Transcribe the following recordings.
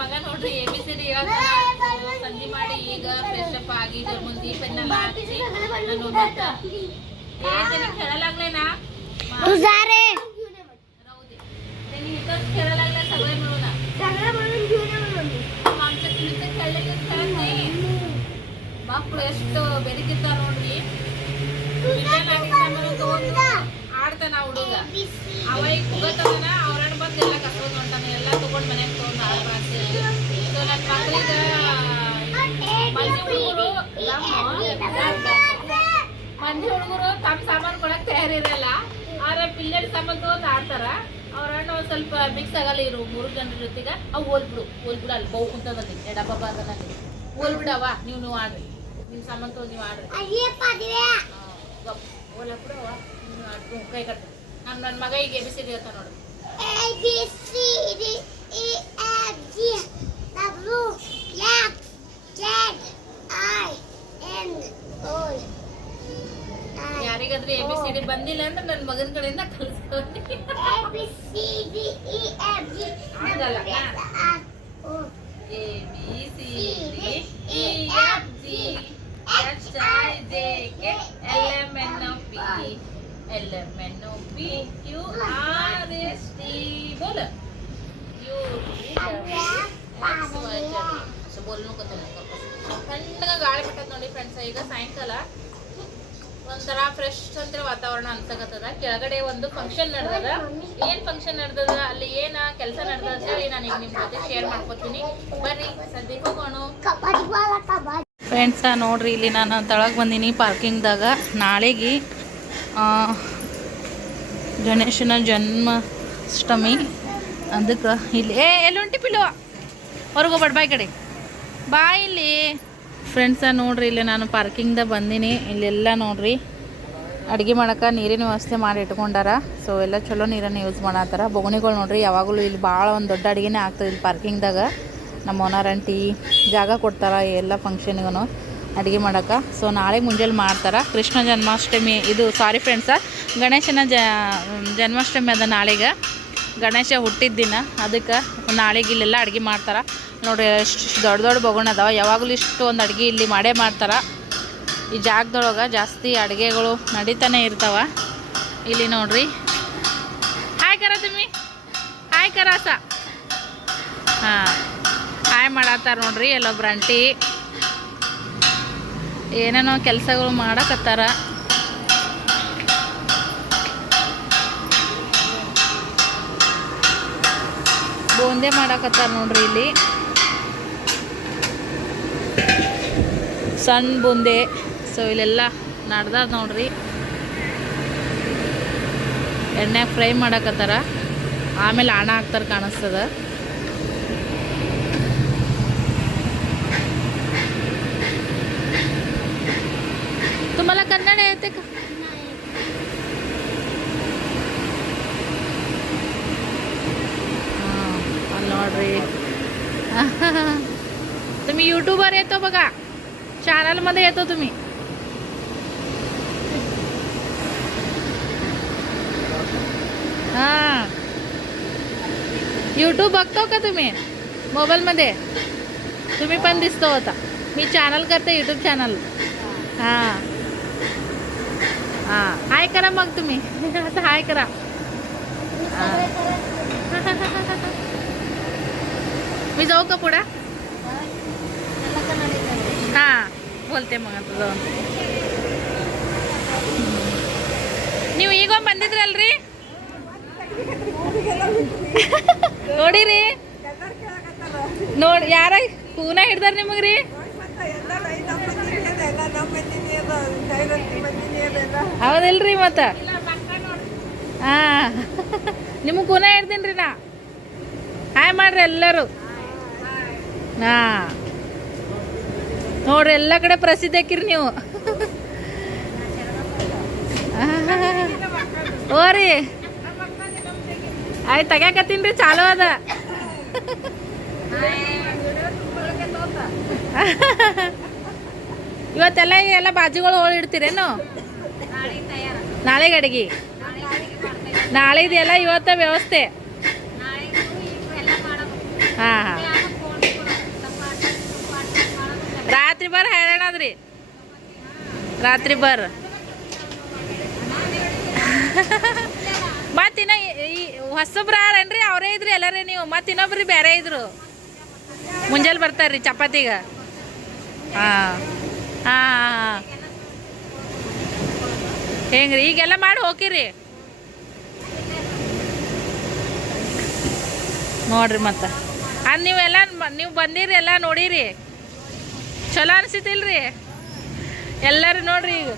ಮಗ ನೋಡ್ರಿ ABCD ಸಂಜೆ ಮಾಡಿ ಈಗ ಫ್ರೆಶ್ ಅಪ್ ಆಗಿ ಮುಂದೆ ದೀಪನ್ನೆಲ್ಲ ಹಚ್ಚಿ ನಾನು खेळायला खेळायला सगळे मिळून आमच्या किल्लीचं खेळले खेळत नाही ಮಕ್ಕಳು ಎಷ್ಟು ಬೆರಿಕಿರ್ತಾರ ನೋಡ್ರಿ ಆಡ್ತಾನ ಹುಡುಗ ಅವ ಈಗ ಕುಗತನ ಅವ್ರಣ್ಣ ಬಂದು ಎಲ್ಲ ಕಸ್ಕೊಂಡ್ ಹೊಂಟಾನ ಎಲ್ಲ ತಗೊಂಡ್ ಮನೆಗೆ ತಗೊಂಡ್ ಆಡ್ಬಾರ್ದು ನನ್ನ ಮಕ್ಕಳಿಗೆ ಮಂದಿ ಹುಡುಗರು ತಮ್ಮ ಸಾಮಾನು ಕೊಡಕ್ ತಯಾರಿರಲ್ಲ ಆದ್ರೆ ಪಿಲ್ಲರ್ ಸಾಮಾನು ತಗೊಂಡ್ ಆಡ್ತಾರ ಅವ್ರ ಅಣ್ಣ ಒಂದ್ ಸ್ವಲ್ಪ ಮಿಕ್ಸ್ ಆಗಲ್ಲ ಇರು 3 ಜನರ ಜೊತೆಗೆ ಅವು ಹೋಲ್ಬಿಡು ಅಲ್ಲಿ ಬಹು ಕುಂತದಲ್ಲಿ ಡಬ್ಬ ಅದನಲ್ಲಿ ಹೋಲ್ಬಿಡವ ನೀವು ಆಡ್ರಿ ನಿಮ್ ಸಾಮಾನು ತಗೊಂಡ್ ನೀವು ಆಡ್ರಿ ಹೋಲಕ್ಬಿಡವ ನೀವು ಆಡ್ರು ಕೈ ಕಟ್ಟ ನನ್ನ ಮಗ ಈಗ ABCD ಹೇಳ್ತಾನ ನೋಡ್ರಿ ABCD EFG WXYZ ಯಾರಿಗಾದ್ರೂ ABCD ಬಂದಿಲ್ಲ ಅಂದ್ರೆ ನನ್ನ ಮಗನ ಕಡೆಯಿಂದ ಕಲಿಸ್ಕೊಡ್ತೀನಿ ABCD EFG ಆಗಲ್ಲ ABCD EFG HIJK LMNOP QRST बोल असं बोलू नको त्याला थंडగా ಗಾಳಿ ಬಿಟ್ಟದ ನೋಡಿ ಫ್ರೆಂಡ್ಸ್ ಈಗ ಸಾಯಂಕಾಲ ಒಂಥರ ಫ್ರೆಶ್ ಅಂತ ವಾತಾವರಣ ಅನ್ಸಕತ್ತದ ಕೆಳಗಡೆ ಒಂದು ಫಂಕ್ಷನ್ ನಡೆದದ ಏನ್ ಫಂಕ್ಷನ್ ನಡೆದದ ಅಲ್ಲಿ ಏನ ಕೆಲಸ ನಡೆದದ ಅಂತ ಹೇಳಿ ನಾನು ಈಗ ನಿಮ್ಮ ಜೊತೆ ಶೇರ್ ಮಾಡ್ಕೊತೀನಿ ಬರ್ರಿ ಸದ್ಯಕ್ಕೆ ಹೋಗೋಣ ಫ್ರೆಂಡ್ಸ ನೋಡ್ರಿ ಇಲ್ಲಿ ನಾನು ತಳಗೆ ಬಂದೀನಿ ಪಾರ್ಕಿಂಗ್ದಾಗ ನಾಳೆಗೆ ಗಣೇಶನ ಜನ್ಮಾಷ್ಟಮಿ ಅದಕ್ಕೆ ಇಲ್ಲಿ ಎಲ್ಲಿ ಹೊಂಟಿ ಪಿಲು ಹೊರಗೋಗ್ಬೇಡ ಬಾಯ್ ಕಡೆ ಬಾ ಇಲ್ಲಿ ಫ್ರೆಂಡ್ಸ ನೋಡ್ರಿ ಇಲ್ಲಿ ನಾನು ಪಾರ್ಕಿಂಗ್ದಾಗ ಬಂದೀನಿ ಇಲ್ಲೆಲ್ಲ ನೋಡ್ರಿ ಅಡುಗೆ ಮಾಡೋಕೆ ನೀರಿನ ವ್ಯವಸ್ಥೆ ಮಾಡಿ ಇಟ್ಕೊಂಡಾರ ಸೊ ಎಲ್ಲ ಚಲೋ ನೀರನ್ನು ಯೂಸ್ ಮಾಡತ್ತಾರ ಬೊಗಣಿಗಳು ನೋಡ್ರಿ ಯಾವಾಗಲೂ ಇಲ್ಲಿ ಭಾಳ ಒಂದು ದೊಡ್ಡ ಅಡುಗೆನೇ ಆಗ್ತದೆ ಇಲ್ಲಿ ಪಾರ್ಕಿಂಗ್ದಾಗ ನಮ್ಮ ಓನರ್ ಆಂಟಿ ಜಾಗ ಕೊಡ್ತಾರ ಎಲ್ಲ ಫಂಕ್ಷನ್ಗೂ ಅಡುಗೆ ಮಾಡೋಕೆ ಸೊ ನಾಳೆ ಮುಂಜಾನೆ ಮಾಡ್ತಾರೆ ಕೃಷ್ಣ ಜನ್ಮಾಷ್ಟಮಿ ಇದು ಸಾರಿ ಫ್ರೆಂಡ್ಸ ಗಣೇಶನ ಜನ್ಮಾಷ್ಟಮಿ ಅದ ನಾಳೆಗೆ ಗಣೇಶ ಹುಟ್ಟಿದ ದಿನ ಅದಕ್ಕೆ ನಾಳೆಗೆ ಇಲ್ಲೆಲ್ಲ ಅಡುಗೆ ಮಾಡ್ತಾರೆ ನೋಡ್ರಿ ಎಷ್ಟು ದೊಡ್ಡ ದೊಡ್ಡ ಬೊಗಣ ಅದಾವ ಯಾವಾಗಲೂ ಇಷ್ಟು ಒಂದು ಅಡುಗೆ ಇಲ್ಲಿ ಮಾಡೇ ಮಾಡ್ತಾರೆ ಈ ಜಾಗದೊಳಗೆ ಜಾಸ್ತಿ ಅಡುಗೆಗಳು ನಡೀತಾನೆ ಇರ್ತಾವ ಇಲ್ಲಿ ನೋಡ್ರಿ ಹಾಯ್ ಕರ ತುಮಿ ಹಾಯ್ ಕರಾಸ ಹಾಂ ಹಾಯ್ ಮಾಡತ್ತಾರ ನೋಡ್ರಿ ಎಲ್ಲೊಬ್ರು ಆಂಟಿ ಏನೇನೋ ಕೆಲಸಗಳು ಮಾಡಕತ್ತಾರ ಬೂಂದೆ ಮಾಡಕತ್ತಾರ ನೋಡ್ರಿ ಇಲ್ಲಿ ಸಣ್ಣ ಬೂಂದೆ ಸೊ ಇಲ್ಲೆಲ್ಲ ನಡ್ದಾರ ನೋಡ್ರಿ ಎಣ್ಣೆ ಫ್ರೈ ಮಾಡಕತ್ತಾರ ಆಮೇಲೆ ಹಣ ಹಾಕ್ತಾರೆ ಕಾಣಿಸ್ತದ तुम्हाला कन्नड येते का ನೋಡ್ರಿ तुम्ही यूट्यूबर येतो बघा चॅनल मध्ये येतो तुम्ही हां यूट्यूब बघतो का तुम्ही मोबाईल मध्ये तुम्ही पण दिसतो होता मी चॅनल करते यूट्यूब चॅनल हां हां हाय करा मग तुम्ही आता हाय करा मी जाऊ का पुढे हां बोलते मग आता जाऊन ನೀವು ಈಗ ಬಂದಿದ್ರಲ್ರಿ ನೋಡಿರಿ ನೋಡಿ ಯಾರ ಕೂನ ಹಿಡ್ದಾರ ನಿಮಗ್ರಿ ಹೌದಿಲ್ರಿ ಮತ್ತ ಹಾಂ ನಿಮಗೆ ಕೂನ ಹಿಡ್ದೀನಿ ನಾ ಹಾಯ್ ಮಾಡ್ರಿ ಎಲ್ಲರೂ ಹಾಂ ನೋಡ್ರಿ ಎಲ್ಲ ಕಡೆ ಪ್ರಸಿದ್ಧ ಆಕಿರಿ ನೀವು ಓ ರೀ ಆಯ್ತು ತೆಗ್ಯಾಕತ್ತೀನಿ ರೀ ಚಾಲು ಅದ ಇವತ್ತೆಲ್ಲ ಎಲ್ಲ ಬಾಜುಗಳು ಹೋಳಿಡ್ತೀರೇನು ನಾಳೆಗೆ ಅಡಿಗೆ ನಾಳೆ ಇದೆಯಲ್ಲ ಇವತ್ತ ವ್ಯವಸ್ಥೆ ಹಾಂ ಹಾಂ ರಾತ್ರಿ ಬರ್ ಮತ್ತಿನ್ನ ಈ ಹೊಸಬ್ರು ಯಾರೇನ್ರಿ ಅವರೇ ಇದ್ರಿ ಎಲ್ಲರೇ ನೀವು ಮತ್ತು ಇನ್ನೊಬ್ರಿ ಬೇರೆ ಇದ್ರು ಮುಂಜಾನೆ ಬರ್ತಾರ್ರಿ ಚಪಾತಿಗೆ ಹಾಂ ಹಾಂ ಹೆಂಗ್ರಿ ಈಗೆಲ್ಲ ಮಾಡಿ ಹೋಗಿರಿ ನೋಡ್ರಿ ಮತ್ತೆ ಅದು ನೀವೆಲ್ಲ ನೀವು ಬಂದಿರಿ ಎಲ್ಲ ನೋಡಿರಿ ಚಲೋ ಅನ್ಸಿತಿಲ್ರಿ ಎಲ್ಲರೂ ನೋಡ್ರಿ ಈಗ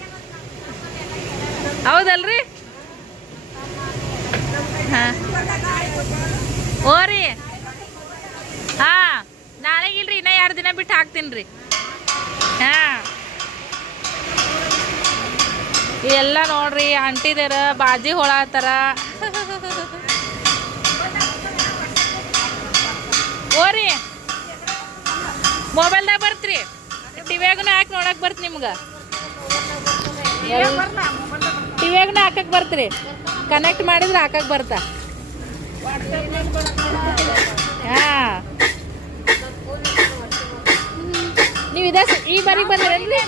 ಹೌದಲ್ರಿ ಹಾಂ ಓರಿ ಹಾಂ ನಾಳೆಗಿಲ್ರಿ ಇನ್ನೂ 2 ದಿನ ಬಿಟ್ಟು ಹಾಕ್ತೀನಿ ರೀ ಹಾಂ ಎಲ್ಲ ನೋಡ್ರಿ ಆಂಟಿದಾರ ಬಾಜಿ ಹೊಳತ್ತಾರ ಓರಿ ಮೊಬೈಲ್ದಾಗ ಬರ್ತ್ರಿ ಟಿವ್ಯಾಗನು ಹಾಕಿ ನೋಡಕ್ ಬರ್ತ ನಿಮ್ಗೆ ಟಿವ್ಯಾಗನು ಹಾಕಕ್ ಬರ್ತ್ರಿ ಕನೆಕ್ಟ್ ಮಾಡಿದ್ರೆ ಹಾಕಕ್ ಬರ್ತಾ ಹಾಂ ನೀವು ಇದ ಈ ಬಾರಿಗೆ ಬಂದಿರೇನ್ರಿ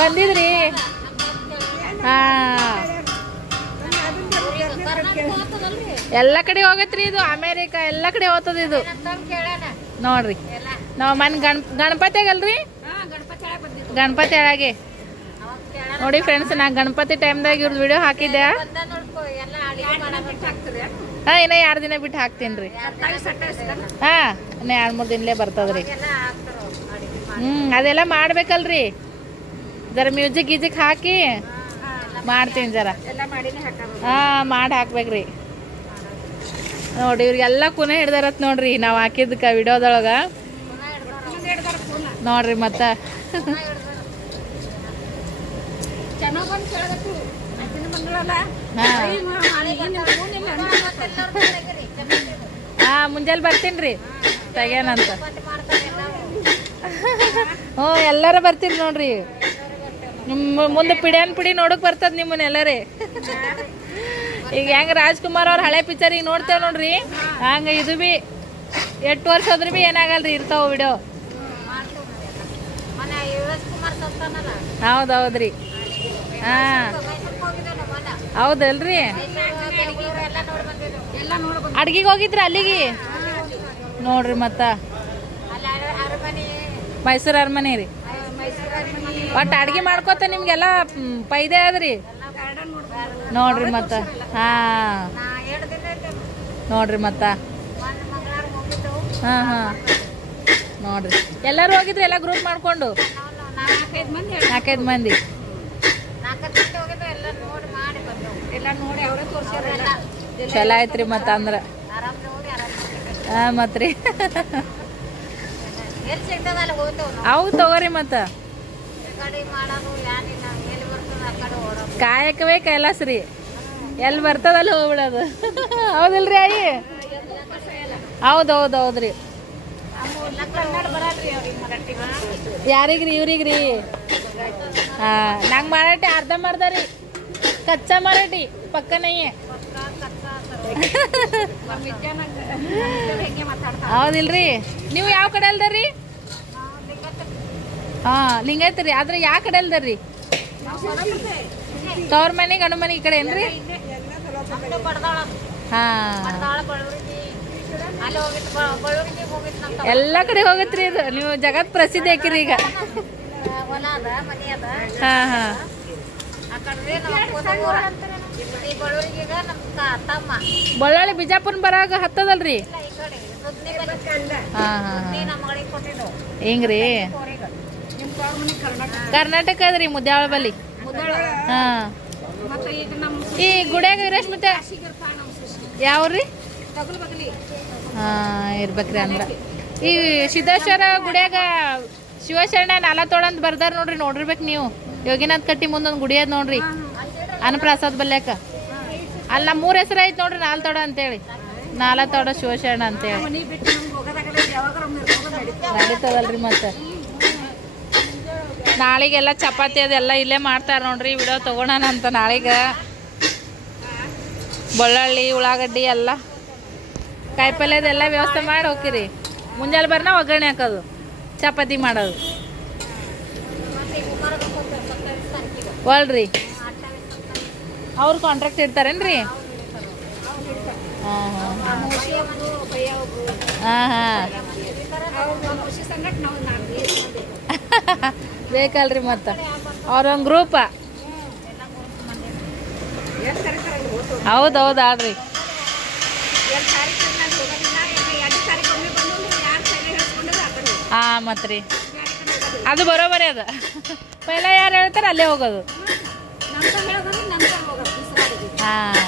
ಬಂದಿದ್ರಿ ಹಾಂ ಎಲ್ಲ ಕಡೆ ಹೋಗತ್ರಿ ಇದು ಅಮೇರಿಕಾ ಎಲ್ಲ ಕಡೆ ಹೋಗ್ತದ ಇದು ನೋಡ್ರಿ ನಾವು ಮನ್ ಗಣಪತಿಗಲ್ರಿ ಗಣಪತಿ ಒಳಗೆ ನೋಡಿ ಫ್ರೆಂಡ್ಸ್ ನಾ ಗಣಪತಿ ಟೈಮ್ದಾಗ ಇವ್ರದ್ದು ವಿಡಿಯೋ ಹಾಕಿದ್ದೆ ಹಾಂ ಇನ್ನೂ 2 ದಿನ ಬಿಟ್ಟು ಹಾಕ್ತೀನಿ ರೀ ಹಾಂ ಇನ್ನೂ 2-3 ದಿನಲೇ ಬರ್ತದ್ರಿ ಅದೆಲ್ಲ ಮಾಡ್ಬೇಕಲ್ರಿ ಜರ ಮ್ಯೂಸಿಕ್ ಗೀಜಿಕ್ ಹಾಕಿ ಮಾಡ್ತೀನಿ ಜರ ಹಾಂ ಮಾಡಿ ಹಾಕ್ಬೇಕ್ರಿ ನೋಡಿ ಇವ್ರಿಗೆಲ್ಲ ಕುನ ಹಿಡ್ದಾರತ್ ನೋಡ್ರಿ ನಾವು ಹಾಕಿದ್ದಕ್ಕೆ ವಿಡಿಯೋದೊಳಗೆ ನೋಡ್ರಿ ಮತ್ತೆ ಹಾಂ ಮುಂಜಾನೆ ಬರ್ತೀನಿ ರೀ ತೆಗ್ಯಾನಂತ ಹ್ಞೂ ಎಲ್ಲಾರ ಬರ್ತೀರಿ ನೋಡ್ರಿ ನಿಮ್ಮ ಮುಂದೆ ಪಿಡಿ ನೋಡಕ್ ಬರ್ತದ ನಿಮ್ಮನ್ನ ಎಲ್ಲರೇ ಈಗ ಹೆಂಗ ರಾಜ್ಕುಮಾರ್ ಅವ್ರ ಹಳೆ ಪಿಕ್ಚರ್ ಈಗ ನೋಡ್ತೇವೆ ನೋಡ್ರಿ ಹಂಗ ಇದು ಬಿ 8 ವರ್ಷ ಹೋದ್ರಿ ಬಿ ಏನಾಗಲ್ರಿ ಇರ್ತಾವ ವಿಡಿಯೋ ಹೌದೌದ್ರಿ ಹಾಂ ಹೌದಲ್ರಿ ಅಡ್ಗಿಗೆ ಹೋಗಿದ್ರಿ ಅಲ್ಲಿಗೆ ನೋಡ್ರಿ ಮತ್ತ ಮೈಸೂರು ಅರಮನೆ ರೀ ಒಟ್ಟು ಅಡ್ಗೆ ಮಾಡ್ಕೋತ ನಿಮ್ಗೆಲ್ಲ ಪೈದೆ ಅದ್ರಿ ನೋಡ್ರಿ ಮತ್ತ ಹಾಂ ನೋಡ್ರಿ ಮತ್ತ ಹಾಂ ಹಾಂ ನೋಡ್ರಿ ಎಲ್ಲರೂ ಹೋಗಿದ್ರಿ ಎಲ್ಲ ಗ್ರೂಪ್ ಮಾಡ್ಕೊಂಡು 4-5 ಮಂದಿ ಚಲೋ ಆಯ್ತ್ರಿ ಮತ್ತ ಅಂದ್ರ ಹಾಂ ಮತ್ರಿ ಹೌದು ತಗೋರಿ ಮತ್ತ ಕಾಯಕವೇ ಕೈಲಾಸ ರೀ ಎಲ್ಲಿ ಬರ್ತದಲ್ಲಿ ಹೋಗ್ಬಿಡೋದು ಹೌದಿಲ್ರಿ ಅಯ್ಯ ಹೌದೌದ್ರಿ ಯಾರಿಗ್ರಿ ಇವ್ರಿಗ್ರಿ ಹಾಂ ನಂಗೆ ಮರಾಠಿ ಅರ್ಧಂಬರ್ಧ ರೀ ಕಚ್ಚಾ ಮರಾಠಿ ಪಕ್ಕ ನಯ್ಯ ಹೌದಿಲ್ರಿ ನೀವು ಯಾವ ಕಡೆ ಅಲ್ದರಿ ಹಾಂ ಲಿಂಗಾಯತ್ ರೀ ಆದ್ರೆ ಯಾವ ಕಡೆ ಅಲ್ದರಿ ತವ್ರ ಮನೆ ಗಂಡು ಮನೆ ಈ ಕಡೆ ಏನ್ರಿ ಹಾಂ ಎಲ್ಲ ಕಡೆ ಹೋಗತ್ರಿ ಇದು ನೀವು ಜಗತ್ ಪ್ರಸಿದ್ಧಿ ಹಾಕಿರಿ ಈಗ ಹಾಂ ಹಾಂ ಬಳ್ಳಾಳಿ ಬಿಜಾಪುರ ಬರಾಗ ಹತ್ತದಲ್ರಿ ಹಾಂ ಹಾಂ ಹಿಂಗ್ರಿ ಕರ್ನಾಟಕ ಅದ್ರಿ ಮುದ್ಯಾಳ ಬಲ್ಲಿ ಹಾಂ ಈ ಗುಡಿಯಾಗ ರಶ್ಮಿತ ಯಾವ್ರಿ ಹಾಂ ಇರ್ಬೇಕ್ರಿ ಅಂದ್ರ ಈ ಸಿದ್ದೇಶ್ವರ ಗುಡಿಯಾಗ ಶಿವಶರಣ ನಾಲತೋಡ ಅಂತ ಬರ್ದಾರ ನೋಡಿರ್ಬೇಕು ನೀವು ಯೋಗಿನಾಥ್ ಕಟ್ಟಿ ಮುಂದೊಂದು ಗುಡಿ ಅದ ನೋಡ್ರಿ ಅನ್ನಪ್ರಸಾದ್ ಬಲ್ಯಾಕ ಅಲ್ಲಿ ನಮ್ಮ 3 ಹೆಸರು ಐತೆ ನೋಡ್ರಿ ನಾಲ್ತೋಡ ಅಂತೇಳಿ ನಾಲತೋಡ ಶಿವಶರಣ ಅಂತೇಳಿ ನಡೀತದಲ್ರಿ ಮತ್ತೆ ನಾಳೆಗೆಲ್ಲ ಚಪಾತಿ ಅದೆಲ್ಲ ಇಲ್ಲೇ ಮಾಡ್ತಾರೆ ನೋಡ್ರಿ ವಿಡಿಯೋ ತೊಗೊಳೋಣ ಅಂತ ನಾಳೆಗೆ ಬೆಳ್ಳುಳ್ಳಿ ಉಳ್ಳಾಗಡ್ಡಿ ಎಲ್ಲ ಕಾಯಿಪಲ್ಯದೆಲ್ಲ ವ್ಯವಸ್ಥೆ ಮಾಡಿ ಹೋಗಿರಿ ಮುಂಜಾನೆ ಬರ್ನ ಒಗ್ಗರಣೆ ಹಾಕೋದು ಚಪಾತಿ ಮಾಡೋದು ಒಳ್ರಿ ಅವ್ರು ಕಾಂಟ್ರಾಕ್ಟ್ ಇರ್ತಾರೇನ್ರಿ ಹಾಂ ಹಾಂ ಹಾಂ ಹಾಂ ಬೇಕಲ್ರಿ ಮತ್ತು ಅವ್ರೊಂದು ಗ್ರೂಪ ಹೌದೌದು ಆಡ್ರಿ ಹಾಂ ಮತ್ತು ರೀ ಅದು ಬರೋಬರಿ ಅದು ಪೈಲ ಯಾರು ಹೇಳ್ತಾರೆ ಅಲ್ಲೇ ಹೋಗೋದು ಹಾಂ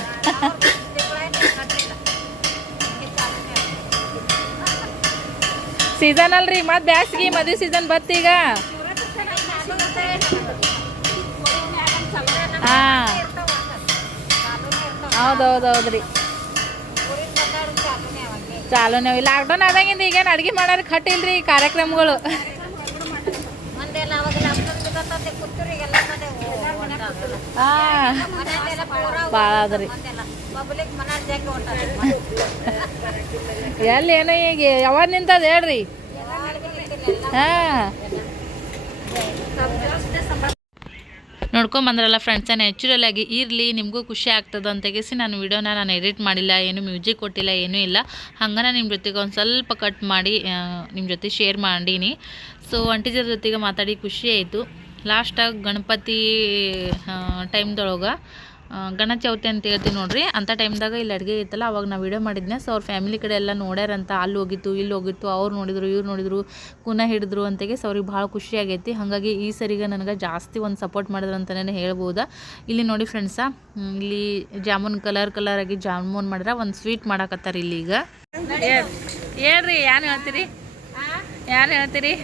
ಸೀಸನ್ ಅಲ್ರಿ ಮತ್ತು ಬ್ಯಾಸ್ಗಿ ಮದುವೆ ಸೀಸನ್ ಬತ್ತೀಗ ಹಾಂ ಹೌದೌದೌದ್ರಿ ಚಾಲೂನೇ ಲಾಕ್ಡೌನ್ ಆದಾಗಿಂದ ಈಗೇನು ಅಡುಗೆ ಮಾಡೋರು ಕಟ್ಟಿಲ್ರಿ ಕಾರ್ಯಕ್ರಮಗಳು ಹಾಂ ಭಾಳ ಅದ್ರಿ ಎಲ್ಲಿ ಏನೋ ಈಗ ಯಾವಾಗ ನಿಂತದ ಹೇಳ್ರಿ ಹಾಂ ನೋಡ್ಕೊಂಬಂದ್ರಲ್ಲ ಫ್ರೆಂಡ್ಸ ನ್ಯಾಚುರಲ್ ಆಗಿ ಇರಲಿ ನಿಮಗೂ ಖುಷಿ ಆಗ್ತದೆ ಅಂತ ಕೇಸಿ ನಾನು ವಿಡಿಯೋನ ನಾನು ಎಡಿಟ್ ಮಾಡಿಲ್ಲ ಏನು ಮ್ಯೂಸಿಕ್ ಕೊಟ್ಟಿಲ್ಲ ಏನೂ ಇಲ್ಲ ಹಂಗನ ನಿಮ್ಮ ಜೊತೆಗೆ ಒಂದು ಸ್ವಲ್ಪ ಕಟ್ ಮಾಡಿ ನಿಮ್ಮ ಜೊತೆ ಶೇರ್ ಮಾಡೀನಿ ಸೊ ಅಂಟಿಜರ್ ಜೊತೆಗೆ ಮಾತಾಡಿ ಖುಷಿ ಆಯಿತು ಲಾಸ್ಟಾಗಿ ಗಣಪತಿ ಟೈಮ್ದೊಳಗೆ ಗಣೇಶ ಚೌತಿ ಅಂತ ಹೇಳ್ತೀವಿ ನೋಡ್ರಿ ಅಂಥ ಟೈಮ್ದಾಗ ಇಲ್ಲಿ ಅಡುಗೆ ಇತ್ತಲ್ಲ ಅವಾಗ ನಾವು ವಿಡಿಯೋ ಮಾಡಿದ್ನೆ ಸೊ ಅವ್ರ ಫ್ಯಾಮಿಲಿ ಕಡೆ ಎಲ್ಲ ನೋಡ್ಯಾರಂತ ಅಲ್ಲಿ ಹೋಗಿತ್ತು ಇಲ್ಲಿ ಹೋಗಿತ್ತು ಅವ್ರು ನೋಡಿದ್ರು ಇವ್ರು ನೋಡಿದ್ರು ಕುನ ಹಿಡಿದ್ರು ಅಂತೆಗೆ ಸೊ ಅವ್ರಿಗೆ ಭಾಳ ಖುಷಿ ಆಗೈತಿ ಹಾಗಾಗಿ ಈ ಸರಿಗೆ ನನಗೆ ಜಾಸ್ತಿ ಒಂದು ಸಪೋರ್ಟ್ ಮಾಡಿದ್ರು ಅಂತಲೇ ಹೇಳ್ಬೋದಾ ಇಲ್ಲಿ ನೋಡಿ ಫ್ರೆಂಡ್ಸ ಇಲ್ಲಿ ಜಾಮೂನ್ ಕಲರ್ ಆಗಿ ಜಾಮೂನ್ ಮಾಡಿದ್ರೆ ಒಂದು ಸ್ವೀಟ್ ಮಾಡಕತ್ತಾರೆ ಇಲ್ಲಿ ಈಗ ಹೇಳ್ರಿ ಏನು ಹೇಳ್ತೀರಿ ಯಾರು ಹೇಳ್ತೀರಿ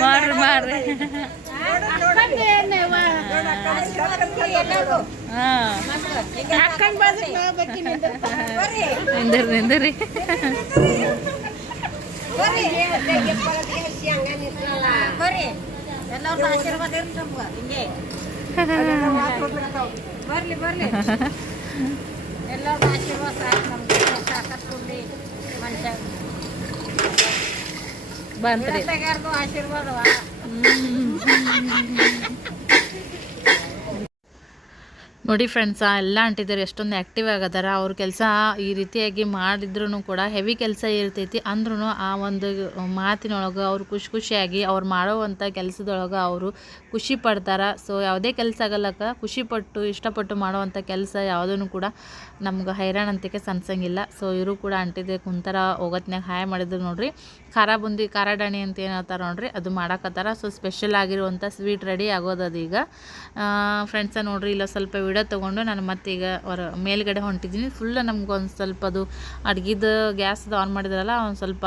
ಮಾಡ್ರಿ ಮಾಡ್ರಿ ನಿಂದ್ರಿ ಬರ್ಲಿ ಬರ್ಲಿ ಎಲ್ಲರೂ ಆಶೀರ್ವಾದ ಸಾಕು ನಮ್ಗೆ ಸಾಕತ್ಕೊಂಡಿ ಮನುಷ್ಯ ಬಂತ್ರಿ ಆಶೀರ್ವಾದವಾ ನೋಡಿ ಫ್ರೆಂಡ್ಸ ಎಲ್ಲ ಅಂಟಿದ್ದಾರೆ ಎಷ್ಟೊಂದು ಆ್ಯಕ್ಟಿವ್ ಆಗದಾರ ಅವ್ರ ಕೆಲಸ ಈ ರೀತಿಯಾಗಿ ಮಾಡಿದ್ರೂ ಕೂಡ ಹೆವಿ ಕೆಲಸ ಇರ್ತೈತಿ ಅಂದ್ರೂ ಆ ಒಂದು ಮಾತಿನೊಳಗೆ ಅವ್ರು ಖುಷಿಯಾಗಿ ಅವ್ರು ಮಾಡೋವಂಥ ಕೆಲಸದೊಳಗೆ ಅವರು ಖುಷಿ ಪಡ್ತಾರೆ ಸೊ ಯಾವುದೇ ಕೆಲಸ ಆಗಲ್ಲಕ್ಕ ಖುಷಿಪಟ್ಟು ಇಷ್ಟಪಟ್ಟು ಮಾಡೋವಂಥ ಕೆಲಸ ಯಾವುದೂ ಕೂಡ ನಮ್ಗೆ ಹೈರಾಣ ಅಂತಕ್ಕೆ ಸನ್ಸಂಗಿಲ್ಲ ಸೊ ಇವರು ಕೂಡ ಅಂಟಿದೆ ಕುಂತಾರ ಹೋಗತ್ನಾಗ ಹಾಯ್ ಮಾಡಿದ್ರು ನೋಡ್ರಿ ಖಾರ ಬುಂದಿ ಖಾರ ಡಾಣಿ ಅಂತ ಏನು ಹೇಳ್ತಾರೆ ನೋಡ್ರಿ ಅದು ಮಾಡಕತ್ತಾರ ಸೊ ಸ್ಪೆಷಲ್ ಆಗಿರುವಂಥ ಸ್ವೀಟ್ ರೆಡಿ ಆಗೋದದು ಈಗ ಫ್ರೆಂಡ್ಸ ನೋಡ್ರಿ ಇಲ್ಲ ಸ್ವಲ್ಪ ವಿಡಿಯೋ ತೊಗೊಂಡು ನಾನು ಮತ್ತೀಗ ಹೊರ ಮೇಲ್ಗಡೆ ಹೊಂಟಿದ್ದೀನಿ ಫುಲ್ ನಮ್ಗೆ ಒಂದು ಸ್ವಲ್ಪ ಅದು ಅಡ್ಗಿದ ಗ್ಯಾಸ್ದು ಆನ್ ಮಾಡಿದ್ರಲ್ಲ ಒಂದು ಸ್ವಲ್ಪ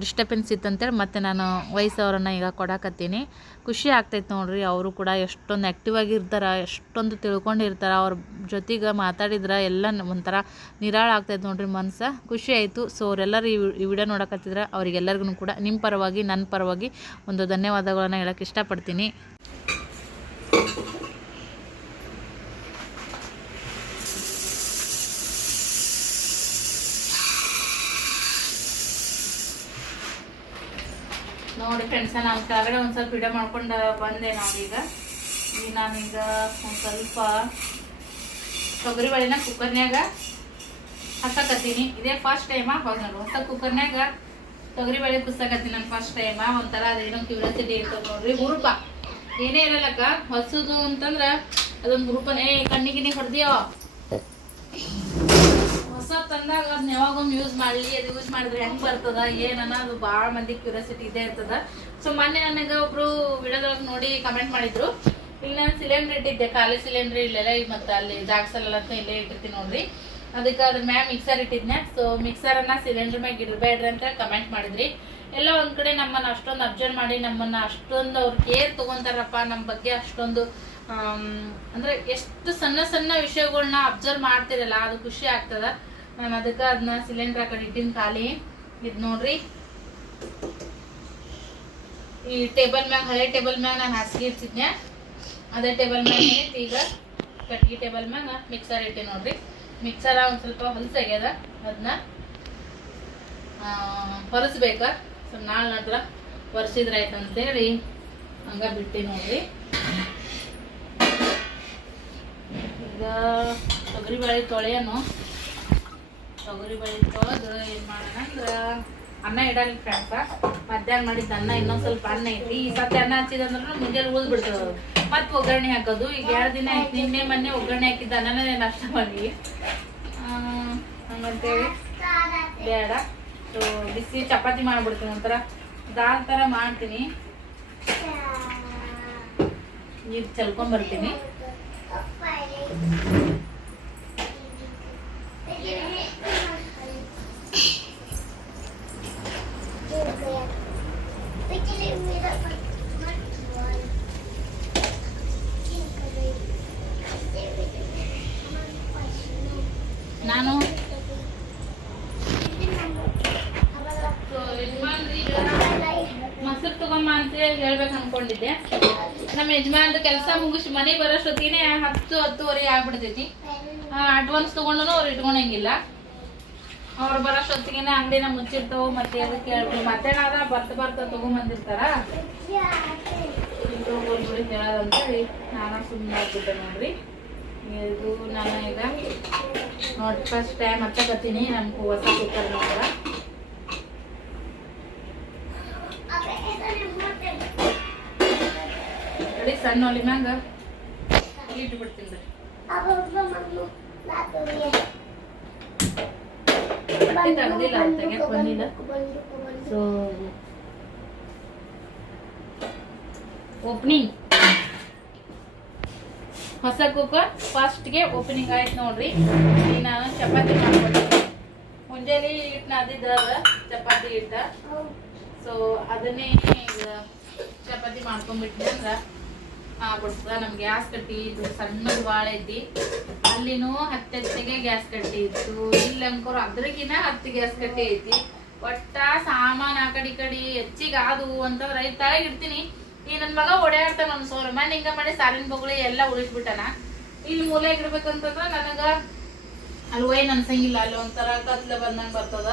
ಡಿಸ್ಟರ್ಬೆನ್ಸ್ ಇತ್ತಂತೇಳಿ ಮತ್ತೆ ನಾನು ವಯಸ್ಸವರನ್ನು ಈಗ ಕೊಡಾಕತ್ತೀನಿ ಖುಷಿ ಆಗ್ತೈತೆ ನೋಡ್ರಿ ಅವರು ಕೂಡ ಎಷ್ಟೊಂದು ಆ್ಯಕ್ಟಿವ್ ಆಗಿರ್ತಾರೆ ಎಷ್ಟೊಂದು ತಿಳ್ಕೊಂಡಿರ್ತಾರೆ ಅವ್ರ ಜೊತೆಗೆ ಮಾತಾಡಿದ್ರೆ ಎಲ್ಲ ಒಂಥರ ನಿರಾಳ ಆಗ್ತೈತೆ ನೋಡ್ರಿ ಮನಸ್ಸು ಖುಷಿ ಆಯಿತು ಸೊ ಅವರೆಲ್ಲರೂ ಈ ವಿಡಿಯೋ ನೋಡಕತ್ತಿದ್ರೆ ಅವರಿಗೆಲ್ಲರಿಗೂ ಕೂಡ ನಿಮ್ಮ ಪರವಾಗಿ ನನ್ನ ಪರವಾಗಿ ಒಂದು ಧನ್ಯವಾದಗಳನ್ನು ಹೇಳೋಕ್ಕೆ ಇಷ್ಟಪಡ್ತೀನಿ ನೋಡಿ ಫ್ರೆಂಡ್ಸ ನಾವು ಕೆಳಗಡೆ ಒಂದು ಸ್ವಲ್ಪ ವಿಡಿಯೋ ಮಾಡ್ಕೊಂಡು ಬಂದೆ ನಾವೀಗ ನಾನೀಗ ಒಂದು ಸ್ವಲ್ಪ ತೊಗರಿ ಬೇಳೆನ ಕುಕ್ಕರ್ನ್ಯಾಗ ಹಾಕಕತ್ತೀನಿ ಇದೇ ಫಸ್ಟ್ ಟೈಮ ಹೋಗಿ ನೋಡಿ ಹೊಸ ಕುಕ್ಕರ್ನ್ಯಾಗ ತೊಗರಿ ಬೇಳೆ ಕುಸಕತ್ತೀನಿ ನಾನು ಫಸ್ಟ್ ಟೈಮ ಒಂಥರ ಅದೇನೋ ಕ್ಯೂರಿಯಾಸಿಟಿ ಇರ್ತದೆ ನೋಡ್ರಿ ಹುರುಪ ಏನೇ ಇರಲ್ಲಕ್ಕ ಹೊಸದು ಅಂತಂದ್ರೆ ಅದೊಂದು ಹುರುಪನೇ ಕಣ್ಣಿಗಿನಿ ಹೊಡೆದಿಯೋ ಹೊಸ ತಂದಾಗ ಅದನ್ನ ಯಾವಾಗೊಮ್ಮೆ ಯೂಸ್ ಮಾಡಲಿ ಅದು ಯೂಸ್ ಮಾಡಿದ್ರೆ ಹೆಂಗೆ ಬರ್ತದ ಏನನ್ನ ಅದು ಭಾಳ ಮಂದಿ ಕ್ಯೂರಿಯಾಸಿಟಿ ಇದೆ ಇರ್ತದ ಸೊ ಮೊನ್ನೆ ನನಗೆ ಒಬ್ರು ವಿಡಿಯೋದೊಳಗೆ ನೋಡಿ ಕಮೆಂಟ್ ಮಾಡಿದ್ರು ಈಗ ನಾನು ಸಿಲಿಂಡ್ರ್ ಇಟ್ಟಿದ್ದೆ ಖಾಲಿ ಸಿಲಿಂಡ್ರ್ ಇಲ್ಲೆಲ್ಲ ಮತ್ತು ಅಲ್ಲಿ ಜಾಗ್ಸಲ್ಲ ಅಂತ ಇಲ್ಲೇ ಇಟ್ಟಿರ್ತೀನಿ ನೋಡ್ರಿ ಅದಕ್ಕೆ ಅದ್ರ ಮ್ಯಾಗ ಮಿಕ್ಸರ್ ಇಟ್ಟಿದ್ನೆ ಸೊ ಮಿಕ್ಸರನ್ನು ಸಿಲಿಂಡ್ರ್ ಮ್ಯಾಗ ಇಡಬೇಡ್ರಿ ಅಂತ ಕಮೆಂಟ್ ಮಾಡಿದ್ರಿ ಎಲ್ಲ ಒಂದು ಕಡೆ ನಮ್ಮನ್ನು ಅಷ್ಟೊಂದು ಅಬ್ಸರ್ವ್ ಮಾಡಿ ನಮ್ಮನ್ನು ಅಷ್ಟೊಂದು ಅವ್ರು ಕೇರ್ ತೊಗೊತಾರಪ್ಪ ನಮ್ಮ ಬಗ್ಗೆ ಅಷ್ಟೊಂದು ಅಂದರೆ ಎಷ್ಟು ಸಣ್ಣ ಸಣ್ಣ ವಿಷಯಗಳನ್ನ ಅಬ್ಸರ್ವ್ ಮಾಡ್ತಿರಲ್ಲ ಅದು ಖುಷಿ ಆಗ್ತದ ನಾನು ಅದಕ್ಕೆ ಅದನ್ನ ಸಿಲಿಂಡ್ರ್ ಆ ಕಡೆ ಇಟ್ಟಿನ ಖಾಲಿ ಇದು ನೋಡ್ರಿ ಈ ಟೇಬಲ್ ಮ್ಯಾಗ ಹಳೆ ಟೇಬಲ್ ಮ್ಯಾಗ ನಾನು ಹಾಸಿಗೆ ಇರ್ತಿದ್ನೆ ಅದೇ ಟೇಬಲ್ ಮ್ಯಾಗ ಈಗ ಕಟ್ಗಿ ಟೇಬಲ್ ಮ್ಯಾಗ ಮಿಕ್ಸರ್ ಇಟ್ಟಿ ನೋಡ್ರಿ. ಮಿಕ್ಸರ್ ಒಂದು ಸ್ವಲ್ಪ ಹೊಲಸಾಗ್ಯದ, ಅದನ್ನ ಹೊಲಸ್ಬೇಕ. ಸೊ ನಾಳೆ ನಂತರ ಒರೆಸಿದ್ರೆ ಆಯ್ತು ಅಂತೇಳಿ ಹಂಗ ಬಿಟ್ಟು ನೋಡ್ರಿ. ಈಗ ತೊಗರಿಬೇಳೆ ತೊಳೆಯೋನು. ತೊಗರಿಬೇಳೆ ತೊಳೆದು ಏನು ಮಾಡೋಣ ಅಂದ್ರೆ ಅನ್ನ ಇಡಲ್ಲ ಫ್ರೆಂಡ್ಸ. ಮಧ್ಯಾಹ್ನ ಮಾಡಿದ್ದ ಅನ್ನ ಇನ್ನೊಂದು ಸ್ವಲ್ಪ ಅನ್ನ ಐತಿ. ಈ ಸತಿ ಅನ್ನ ಹಚ್ಚಿದಂದ್ರೆ ಮುಂಜಾನೆ ಉಳಿದು ಬಿಡ್ತದೆ, ಮತ್ತೆ ಒಗ್ಗರಣೆ ಹಾಕೋದು. ಈಗ 2 ದಿನ ಆಯ್ತು, ನಿನ್ನೆ ಮೊನ್ನೆ ಒಗ್ಗರಣೆ ಹಾಕಿದ್ದ ಅನ್ನನೇ ನಾಷ್ಟ ಮಾಡಿ ಹಂಗಂತೇಳಿ ಬೇಡ. ಸೊ ಬಿಸಿ ಚಪಾತಿ ಮಾಡಿಬಿಡ್ತೀನಿ, ಒಂಥರ ದಾಲ್ ಥರ ಮಾಡ್ತೀನಿ. ನೀರು ಚಲ್ಕೊಂಬರ್ತೀನಿ. ನಾನು ಮೊಸರು ತಗೊಂಬ ಅಂತ ಹೇಳ್ಬೇಕು ಅನ್ಕೊಂಡಿದ್ದೆ. ನಮ್ಮ ಯಜಮಾನ್ದು ಕೆಲಸ ಮುಗಿಸಿ ಮನೆ ಬರೋಷ್ಟೊತ್ತಿಗೆ 10-10:30 ಆಗ್ಬಿಡ್ತೈತಿ. ಅಡ್ವಾನ್ಸ್ ತಗೊಂಡು ಅವ್ರು ಇಟ್ಕೊಳಂಗಿಲ್ಲ. ಅವ್ರು ಬರೋಷ್ಟೊತ್ತಿಗೆ ಅಂಗಡಿನ ಮುಚ್ಚಿರ್ತಾವ. ಮತ್ತೆ ಅದಕ್ಕೆ ಹೇಳ್ಬಿಡಿ ಮಧ್ಯಾಹ್ನ ಬರ್ತಾ ತಗೊಂಬಂದಿರ್ತಾರ. ಹೇಳೋದಂತೇಳಿ ನಾನು ಸುಮ್ಮನೆ ಆಗ್ಬಿಟ್ಟೆ ನೋಡ್ರಿ. ಇದು ನಾನು ಈಗ ನೋಡಿ ಫಸ್ಟ್ ಟೈಮ್ ಹಚ್ಚಕತ್ತೀನಿ ನಮ್ಗೆ ಹೊಸ ಕುಕ್ಕರ್ ನೋಡ್ರ. ಅಡಿ ಸಣ್ಣ ಒಲಿ ಮ್ಯಾಗ ಇಟ್ಬಿಡ್ತೀನಿ ರೀ. ಬಟ್ಟೆ ತೆಗ್ದಿಲ್ಲ, ತೆಗಿಯಕ್ ಬಂದಿಲ್ಲ. ಸೊ ಓಪನಿಂಗ್ ಹೊಸ ಕುಕ್ಕರ್ ಫಸ್ಟ್ಗೆ ಓಪನಿಂಗ್ ಆಯ್ತು ನೋಡ್ರಿ. ಈಗ ನಾನು ಚಪಾತಿ ಮಾಡ್ಕೊಳ್ತೀನಿ. ಮುಂಜಾನೆ ಹಿಟ್ಟು ನಾದಿದ್ದ ಚಪಾತಿ ಹಿಟ್ಟ. ಸೊ ಅದನ್ನೇ ಈಗ ಚಪಾತಿ ಮಾಡ್ಕೊಂಡ್ಬಿಟ್ನಿ ಅಂದ್ರೆ ಆಗ್ಬಿಡ್ತದ. ನಮ್ ಗ್ಯಾಸ್ ಕಟ್ಟಿ ಇದು ಸಣ್ಣದ ಬಾಳ ಐತಿ. ಅಲ್ಲಿನೂ 10 ಗ್ಯಾಸ್ ಕಟ್ಟಿ ಇತ್ತು. ಇಲ್ಲಿ ಅಂಕೋರು ಅದ್ರಗಿನ 10 ಗ್ಯಾಸ್ ಕಟ್ಟಿ ಐತಿ. ಒಟ್ಟ ಸಾಮಾನ್ ಆ ಕಡೆ ಹೆಚ್ಚಿಗೆ ಆದವು ಅಂತಂದ್ರೆ ತಳಗ್ ಇಡ್ತೀನಿ. ಈ ನನ್ ಮಗ ಓಡಾಡ್ತಾನ ಒಂದ್ ಸೋರ ಮನೆ ಹಿಂಗ ಮಾಡಿ ಸಾಲಿನ ಬೊಗಳಿ ಎಲ್ಲ ಉಳಿಸ್ಬಿಟ್ಟನ. ಇಲ್ಲಿ ಮೂಲೆಯಾಗ ಇರ್ಬೇಕಂತಂದ್ರ ನನಗ ಅಲ್ಲಿ ಒಯ್ನ್ ಅನ್ಸಂಗಿಲ್ಲ. ಅಲ್ಲಿ ಒಂಥರ ಕತ್ಲೆ ಬಂದಂಗ ಬರ್ತದ,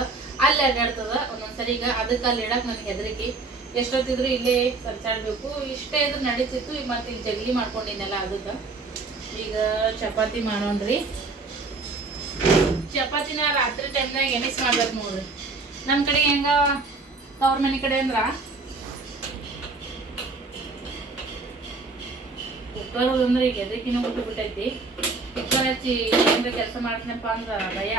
ಅಲ್ಲಿ ಅಡ್ಡಾಡ್ತದ ಒಂದೊಂದ್ಸರಿ. ಈಗ ಅದಕ್ಕೆ ಅಲ್ಲಿ ಇಡಕ್ ನನಗೆ ಹೆದರಿಕೆ. ಎಷ್ಟೊತ್ತಿದ್ರು ಇಲ್ಲೇ ಸರ್ಚಾಡ್ಬೇಕು. ಇಷ್ಟೇ ಇದ್ರು ನಡೀತಿತ್ತು. ಈಗ ಮತ್ತೆ ಈಗ ಜಗಲಿ ಮಾಡ್ಕೊಂಡಿದ್ದೆಲ್ಲ ಅದಕ್ಕೆ. ಈಗ ಚಪಾತಿ ಮಾಡೋಣ್ರಿ. ಚಪಾತಿನ ರಾತ್ರಿ ಟೈಮ್ನಾಗ ಎಣಿಸ್ ಮಾಡ್ಬೇಕು ನೋಡ್ರಿ. ನಮ್ ಕಡೆ ಹೆಂಗ ತವ್ರ ಮನೆ ಕಡೆ ಅಂದ್ರ ಕುಕ್ಕರ್ ಅಂದ್ರೆ ಈಗ ಎದಕ್ಕಿನ ಬಿಟ್ಟು ಬಿಟ್ಟೈತಿ. ಕುಕ್ಕರ್ ಹಚ್ಚಿ ಏನ್ರ ಕೆಲಸ ಮಾಡ್ತೀನಪ್ಪ ಅಂದ್ರ ಭಯ.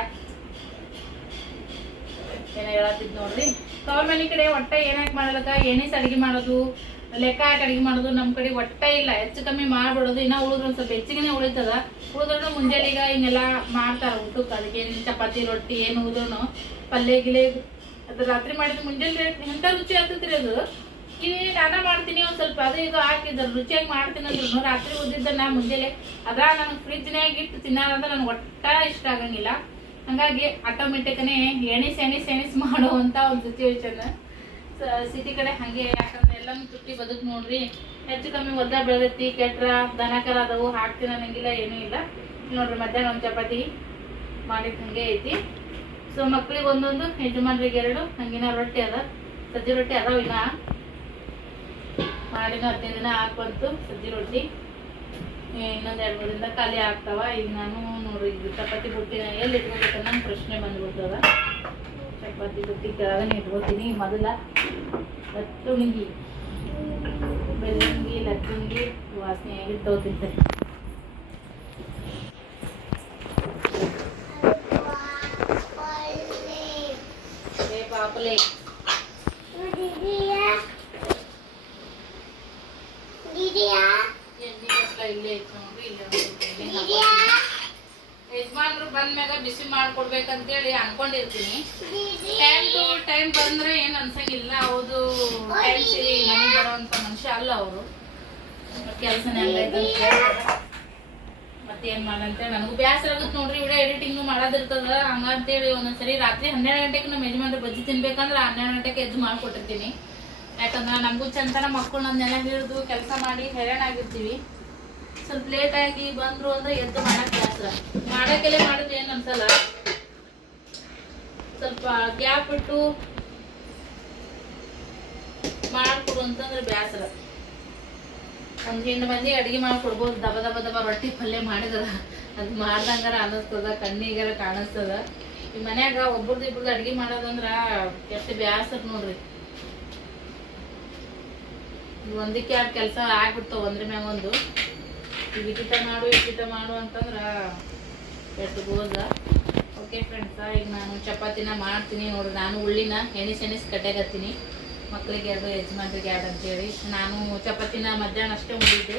ಏನ ಹೇಳತ್ತಿದ್ ನೋಡ್ರಿ. ತವ್ರ ಮನೆ ಕಡೆ ಒಟ್ಟ ಏನಾಕ್ ಮಾಡಲಕ್ಕ ಎಣಿಸ್ ಅಡಿಗೆ ಮಾಡೋದು, ಲೆಕ್ಕ ಹಾಕಿ ಅಡಿಗೆ ಮಾಡೋದು ನಮ್ ಕಡೆ ಒಟ್ಟ ಇಲ್ಲ. ಹೆಚ್ಚು ಕಮ್ಮಿ ಮಾಡ್ಬಿಡೋದು. ಇನ್ನ ಉಳಿದ್ರು ಒಂದ್ ಸ್ವಲ್ಪ ಹೆಚ್ಚಿಗೆ ಉಳಿತದ. ಉಳಿದ್ರು ಮುಂಜಾನೆ ಈಗ ಹಿಂಗೆಲ್ಲ ಮಾಡ್ತಾರ ಊಟಕ್ಕೆ. ಅದಕ್ಕೆ ಚಪಾತಿ ರೊಟ್ಟಿ ಏನು ಉಳಿದ್ರು ಪಲ್ಯ ಗಿಲೆ ಅದು ರಾತ್ರಿ ಮಾಡಿದ್ ಮುಂಜಾನೆ ಎಂತ ರುಚಿ ಆಗ್ತೈತ್ರಿ ಅದು. ಇಲ್ಲಿ ನಾನ ಮಾಡ್ತೀನಿ ಒಂದ್ ಸ್ವಲ್ಪ ಅದು ಇದು ಹಾಕಿದ್ರ ರುಚಿಯಾಗಿ ಮಾಡ್ತೀನಿ ಅಂದ್ರೂ ರಾತ್ರಿ ಉದ್ದಿದ್ದನ್ನ ಮುಂಜಾನೆ ಅದ ನನಗೆ ಫ್ರಿಜ್ನಾಗ ಇಟ್ಟು ತಿನ್ನೋದಂದ್ರೆ ನನಗೆ ಒಟ್ಟ ಇಷ್ಟ ಆಗಂಗಿಲ್ಲ. ಹಂಗಾಗಿ ಆಟೋಮೆಟಿಕ್ನೇ ಎಣಿಸ್ ಮಾಡುವಂತ ಒಂದು ಸಿಚುವೇಶನ್ ಸಿಟಿ ಕಡೆ ಹಂಗೆ. ಯಾಕಂದ್ರೆ ಎಲ್ಲಾನು ತುಟ್ಟಿ ಬದುಕ್ ನೋಡ್ರಿ. ಹೆಚ್ಚು ಕಮ್ಮಿ ಒದ್ದ ಬೆಳೆದೈತಿ, ಕೆಟ್ರ ದನಕರ ಅದವು ಹಾಕ್ತೀನಿ ಅನ್ನಂಗಿಲ್ಲ, ಏನೂ ಇಲ್ಲ ನೋಡ್ರಿ. ಮಧ್ಯಾಹ್ನ ಒಂದು ಚಪಾತಿ ಮಾಡಿದ್ ಹಂಗೆ ಐತಿ. ಸೊ ಮಕ್ಳಿಗೆ ಒಂದೊಂದು, ಯಜಮಾನ್ರಿಗೆ 2 ಹಂಗಿನ ರೊಟ್ಟಿ ಅದ, ಸಜ್ಜಿ ರೊಟ್ಟಿ ಅದಾವ. ಇನ್ನ ಮಾಡಿನ 15 ದಿನ ಹಾಕಂತು ಸಜ್ಜಿ ರೊಟ್ಟಿ. ಇನ್ನೊಂದು 2-3 ದಿನದ ಖಾಲಿ ಆಗ್ತಾವ. ಈಗ ನಾನು ನೋಡ್ರಿ ಈಗ ಚಪಾತಿ ಬುಟ್ಟಿ ಎಲ್ಲಿ ಇಟ್ಕೋಬೇಕನ್ನ ನಂಗೆ ಪ್ರಶ್ನೆ ಬಂದ್ಬಿಡ್ತದ. ಚಪಾತಿ ಬುಟ್ಟಿ ಕೆಳಗನೆ ಇಟ್ಕೋತೀನಿ. ಮೊದಲ ಲತ್ತುಣಿಗಿ ಬೆಳ್ಳುಂಗಿ ಲತ್ತುಣಿಗಿ ವಾಸನೆಯಾಗಿ ತಗೋತಿರ್ತಾರೆ. ಪಾಪಲೆ ಇಲ್ಲೇ ಐತಿ ನೋಡ್ರಿ. ಇಲ್ಲೇ ಯಜಮಾನ್ರು ಬಂದ್ಮ್ಯಾಗ ಬಿಸಿ ಮಾಡ್ಕೊಡ್ಬೇಕಂತೇಳಿ ಅನ್ಕೊಂಡಿರ್ತೀನಿ. ಟೈಮ್ ಟು ಟೈಮ್ ಬಂದ್ರೆ ಏನ್ ಅನ್ಸಂಗಿಲ್ಲ. ಹೌದು, ಟೈಮ್ ಸರಿ ಮನೆಗೆ ಬರೋಂತ ಮನುಷ್ಯ ಅಲ್ಲ ಅವರು. ಕೆಲ್ಸನ ಮತ್ತೇನ್ ಮಾಡಂತೇಳಿ ನನಗೂ ಬ್ಯಾಸರ ಆಗುತ್ತೆ ನೋಡ್ರಿ. Video editing ಮಾಡೋದಿರ್ತದ. ಹಂಗಂತೇಳಿ ಒಂದೊಂದ್ಸರಿ ರಾತ್ರಿ 12 ಗಂಟೆಗೆ ನಮ್ಮ ಯಜಮಾನ್ರು ಬಜ್ಜಿ ತಿನ್ಬೇಕಂದ್ರೆ 12 ಗಂಟೆಗೆ ಎದ್ದು ಮಾಡ್ಕೊಟ್ಟಿರ್ತೀನಿ. ಯಾಕಂದ್ರೆ ನಮಗೂ ಚಂತನ ಮಕ್ಕಳು ನನ್ನೆಲ್ಲ ಹಿಡಿದು ಕೆಲಸ ಮಾಡಿ ಹೈರಾಣ ಆಗಿರ್ತೀವಿ. ಸೊ ಸ್ವಲ್ಪ ಲೇಟ್ ಆಗಿ ಬಂದ್ರು ಅಂದ್ರೆ ಎದ್ದು ಮಾಡಕ್ ಬೇಸರ. ಮಾಡಕ್ಕೆಲ್ಲ ಮಾಡಿದ್ರೆ ಏನ್ ಅನ್ಸಲ್ಲ, ಸ್ವಲ್ಪ ಗ್ಯಾಪ್ ಇಟ್ಟು ಮಾಡ್ಕೊಡು ಅಂತಂದ್ರೆ ಬೇಸರ. ಒಂದ್ ಹೆಣ್ಣು ಮಂದಿ ಅಡಿಗೆ ಮಾಡ್ಕೊಡ್ಬೋದು, ದಬ ದಬ ದಬ ರೊಟ್ಟಿ ಪಲ್ಯ ಮಾಡಿದ್ರ ಅದು ಮಾಡ್ದಂಗಾರ ಅನ್ನಿಸ್ತದ, ಕಣ್ಣಿಗಾರ ಕಾಣಿಸ್ತದ. ಈ ಮನ್ಯಾಗ ಒಬ್ಬರದ್ದು ಇಬ್ಬರದ್ದು ಅಡಿಗೆ ಮಾಡೋದಂದ್ರ ಎಷ್ಟು ಬೇಸರ ನೋಡ್ರಿ. ಒಂದಕ್ಕೆ ಎರಡು ಕೆಲಸ ಆಗ್ಬಿಡ್ತಾವ ಒಂದ್ರ ಮ್ಯಾಗ ಒಂದು. ಇಟಿಟ ಮಾಡು ಅಂತಂದ್ರ ಎಷ್ಟು ಗೋದ. ಓಕೆ ಫ್ರೆಂಡ್ಸ, ಈಗ ನಾನು ಚಪಾತಿನ ಮಾಡ್ತೀನಿ ನೋಡ್ರಿ. ನಾನು ಉಳ್ಳಿನ ಎಣಿಸ್ ಕಟ್ಟಾಗತ್ತೀನಿ, ಮಕ್ಕಳಿಗೆ 2 ಯಜಮಾನ್ರಿಗೆ 2 ಅಂತೇಳಿ. ನಾನು ಚಪಾತಿನ ಮಧ್ಯಾಹ್ನ ಅಷ್ಟೇ ಉಳಿದೆ.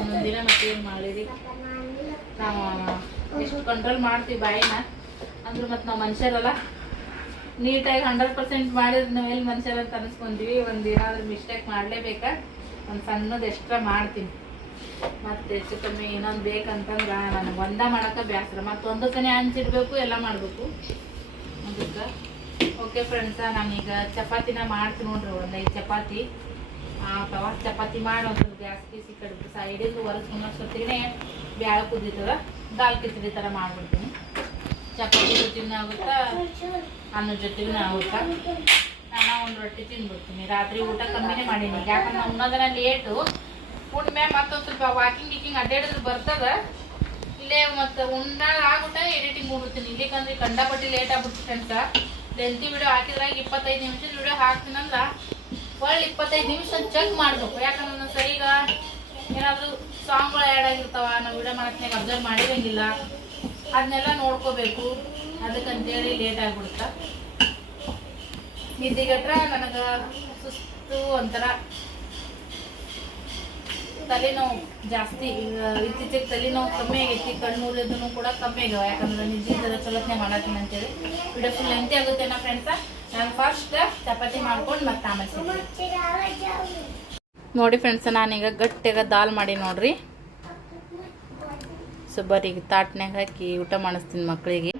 ಒಂದೊಂದಿನ ಮತ್ತೆ ಏನು ಮಾಡಿರಿ, ನಾವು ಎಷ್ಟು ಕಂಟ್ರೋಲ್ ಮಾಡ್ತೀವಿ ಬಾಯಿನ ಅಂದ್ರೆ ಮತ್ತೆ ನಾವು ಮನುಷ್ಯರಲ್ಲ. ನೀಟಾಗಿ 100% ಮಾಡಿದ್ರೆ ನಾವು ಎಲ್ಲಿ ಮನುಷ್ಯರ ಅಂತ ಅನಿಸ್ಕೊಂತೀವಿ. ಏನಾದ್ರೂ ಮಿಸ್ಟೇಕ್ ಮಾಡಲೇಬೇಕಾ, ಒಂದು ಸಣ್ಣದು ಎಕ್ಸ್ಟ್ರಾ ಮಾಡ್ತೀನಿ. ಮತ್ತೆ ಹೆಚ್ಚು ಕಮ್ಮಿ ಇನ್ನೊಂದು ಬೇಕಂತಂದ್ರೆ ನನಗೆ ಮಾಡೋಕೆ ಬೇಸರ. ಮತ್ತು ಒಂದಕ್ಕನೇ ಹಂಚಿಡ್ಬೇಕು, ಎಲ್ಲ ಮಾಡಬೇಕು ಅದಕ್ಕೆ. ಓಕೆ ಫ್ರೆಂಡ್ಸ, ನಾನೀಗ ಚಪಾತಿನ ಮಾಡ್ತೀನಿ ನೋಡ್ರಿ. 1 5 ಚಪಾತಿ ಅಥವಾ ಚಪಾತಿ ಮಾಡಿ ಒಂದು ಗ್ಯಾಸ್ ಕೀಸಿ ಕಡಿದು ಸೈಡಿಂದ ಒರೆಸ್ಕೊಂಡಷ್ಟೊತ್ತಿಗೆ ಬ್ಯಾಳೆ ಕುದೀತದ. ದಾಲ್ ಕಿಚಡಿ ಥರ ಮಾಡ್ಬಿಡ್ತೀನಿ. ಚಪಾತಿ ಜೊತೆಗೂ ಆಗುತ್ತಾ, ಅನ್ನದ ಜೊತೆಗೂ ಆಗುತ್ತಾ. ನಾನು ಒಂದು ರೊಟ್ಟಿ ತಿಂದ್ಬಿಡ್ತೀನಿ. ರಾತ್ರಿ ಊಟ ಕಮ್ಮಿನೇ ಮಾಡೀನಿ, ಯಾಕಂದ್ರೆ ನಾವು ಉಣ್ಣೋದನ್ನ ಲೇಟು. ಉಣ್ಮೆ ಮತ್ತೊಂದು ಸ್ವಲ್ಪ ವಾಕಿಂಗ್ ಅಡ್ಡಾಡಿದ್ರೆ ಬರ್ತದ. ಇಲ್ಲೇ ಮತ್ತು ಉಣ್ಣಾಗ ಆಗ್ಬಿಟ್ಟ ಎಡಿಟಿಂಗ್ ಮಾಡ್ಬಿಡ್ತೀನಿ. ಇಲ್ಲಿಕಂದ್ರೆ ಕಂಡಪಟ್ಟಿ ಲೇಟ್ ಆಗ್ಬಿಡ್ತು ಫ್ರೆಂಡ್ಸ. ಲೆಂತಿ ವಿಡಿಯೋ ಹಾಕಿದ್ರಾಗ 25 ನಿಮಿಷದ ವಿಡಿಯೋ ಹಾಕ್ತೀನಂದ್ರೆ ಒಳ್ಳೆ 25 ನಿಮಿಷ ಚೆಕ್ ಮಾಡಬೇಕು. ಯಾಕಂದ್ರೆ ನಾನು ಸರಿಗ ಏನಾದರೂ ಸಾಂಗ್ಗಳು ಆ್ಯಡ್ ಆಗಿರ್ತಾವ, ನಾವು ವಿಡಿಯೋ ಮಾಡೋತ್ನಾಗ ಅಬ್ಸರ್ವ್ ಮಾಡಿರಂಗಿಲ್ಲ, ಅದನ್ನೆಲ್ಲ ನೋಡ್ಕೋಬೇಕು. ಅದಕ್ಕಂತೇಳಿ ಲೇಟ್ ಆಗಿಬಿಡುತ್ತೆ. ನಿದ್ದೆಗಟ್ರ ನನಗೆ ಸುಸ್ತು, ಒಂಥರ ತಲೆನೋವು ಜಾಸ್ತಿ. ಇತ್ತೀಚೆಗೆ ತಲೆನೋವು ಕಮ್ಮಿ ಆಗೈತಿ, ಕಣ್ಣೂರಿದ್ದೂ ಕೂಡ ಕಮ್ಮಿ ಆಗ್ಯಾವ. ಯಾಕಂದ್ರೆ ನಿದ್ದೆ ಚಲೋತ್ನೆ ಮಾಡತ್ತೀನಿ ಅಂತೇಳಿ. ವಿಡಿಯೋ ಫುಲ್ ಲೆಂತಿ ಆಗುತ್ತೆ ನಾ ಫ್ರೆಂಡ್ಸ. ನಾನು ಫಸ್ಟ್ ಚಪಾತಿ ಮಾಡ್ಕೊಂಡು ಮತ್ತೆ ಆಮೇಲೆ ನೋಡಿ ಫ್ರೆಂಡ್ಸ, ನಾನೀಗ ಗಟ್ಟಿಯಾಗ ದಾಲ್ ಮಾಡಿ ನೋಡ್ರಿ. ಸೊ ಬರೀ ತಾಟ್ನಾಗ ಹಾಕಿ ಊಟ ಮಾಡಿಸ್ತೀನಿ ಮಕ್ಕಳಿಗೆ.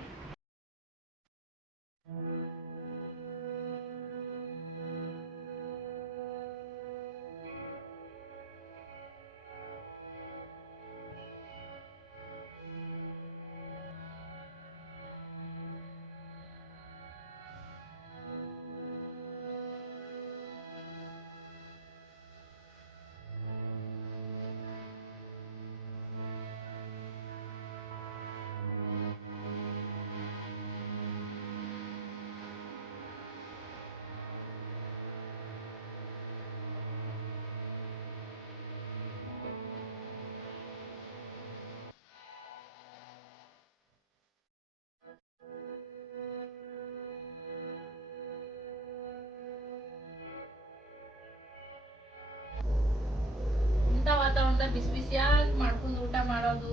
ವಾತಾವರಣದ ಬಿಸಿ ಬಿಸಿಯಾಗಿ ಮಾಡ್ಕೊಂಡು ಊಟ ಮಾಡೋದು